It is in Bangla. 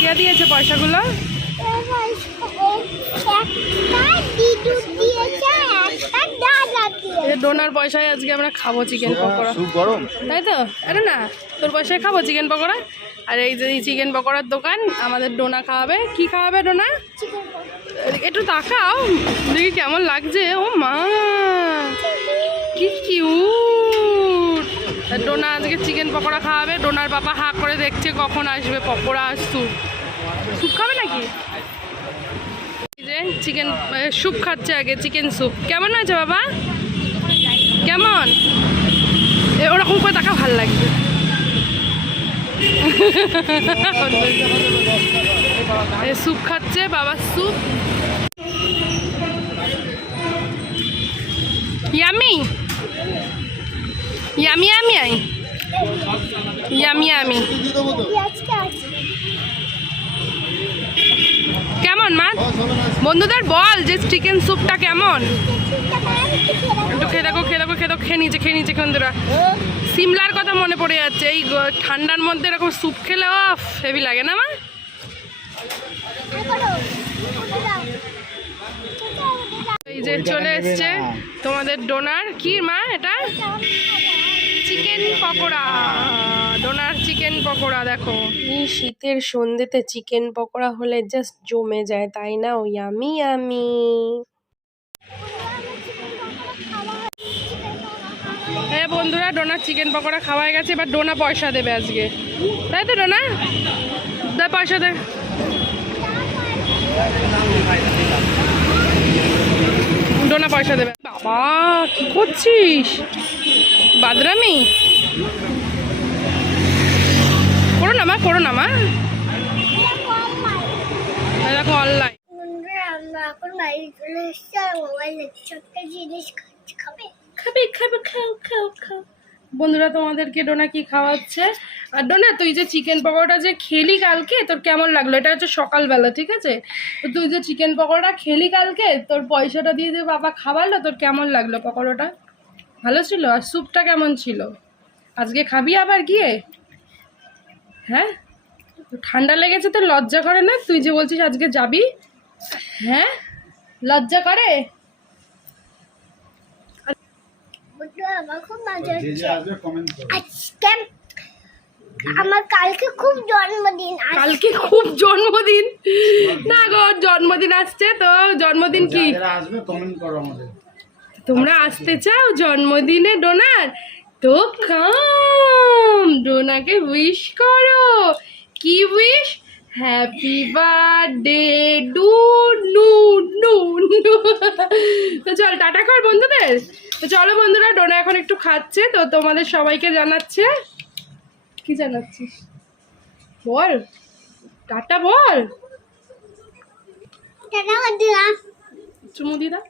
কে দিয়েছে পয়সাগুলো? ডোনার পয়সায় আজকে আমরা খাবো চিকেন পকোড়া, তাই তো? আরে না, তোর পয়সায় খাবো চিকেন পকোড়া। আর এই যে চিকেন পকোড়ার দোকান, আমাদের ডোনা খাওয়াবে। কি খাওয়াবে ডোনা? একটু তাকাও দেখি কেমন লাগছে। ও মা, কি কিউট। ডোনা আজকে চিকেন পকোড়া খাওয়াবে। ডোনার বাবা হাঁ করে দেখছে কখন আসবে পকোড়া আর স্যুপ। স্যুপ খাবে নাকি? চিকেন স্যুপ খাচ্ছে আগে, চিকেন স্যুপ। কেমন হয়েছে বাবা? কেমন? ওরকম করে তাকা ভাল লাগবে। স্যুপ খাচ্ছে বাবা, soup. Yummy yummy yummy I yummy yummy. কেমন মা? বন্ধুদের বল যে চিকেন স্যুপটা কেমন। একটু খেয়ে দেখো, খেয়ে দেখো, খেয়ে দেখো। খেয়ে নিচে বন্ধুরা। সিমলার কথা মনে পড়ে যাচ্ছে। এই ঠান্ডার মধ্যে এরকম স্যুপ খেলে হেভি লাগে না মা? এই যে চলে এসছে তোমাদের ডোনার। কি মা এটা? চিকেন পকোড়া। ডোনার চিকেন পকোড়া দেখো। এই শীতের সন্ধ্যেতে চিকেন পকোড়া হলে জাস্ট জমে যায়, তাই না? ওই আমি হ্যাঁ বন্ধুরা, ডোনার চিকেন পকোড়া খাওয়া হয়ে গেছে। এবার ডোনা পয়সা দেবে আজকে, তাই তো? ডোনা দে পয়সা, দে। ডোনা পয়সা দেবে। বাবা কি করছিস? বাদরামি করো না মা, করো না মা। দেখো অনলাইন। বন্ধুরা তোমাদেরকে ডোনা কি খাওয়াচ্ছে। আর ডোনা, তুই যে চিকেন পকোড়াটা যে খেলি কালকে, তোর কেমন লাগলো? এটা হচ্ছে সকালবেলা, ঠিক আছে? তো তুই যে চিকেন পকোড়া খেলি কালকে, তোর পয়সাটা দিয়ে যে বাবা খাওয়ালো, তোর কেমন লাগলো পকোড়াটা? ভালো ছিল? আর স্যুপটা কেমন ছিল? আজকে খাবি আবার গিয়ে? হ্যাঁ, ঠান্ডা লেগেছে তো লজ্জা করে না? তুই যে বলছিস আজকে যাবি, হ্যাঁ লজ্জা করে? আমার কালকে খুব জন্মদিন। কালকে খুব জন্মদিন? না গো, জন্মদিন আসছে তো। জন্মদিন কি তোমরা আসতে চাও জন্মদিনে ডোনার? তো কাম, ডোনাকে উইশ করো। কি উইশ? হ্যাপি বার্থডে ডু নু নু। তো চল টাটা কর বন্ধুদের। তো চলো বন্ধুরা, ডোনা এখন একটু খাচ্ছে, তো তোমাদের সবাইকে জানাচ্ছে। কি জানাচ্ছিস বল? টাটা বল। টাটা বন্ধুরা। চুমু দিদা।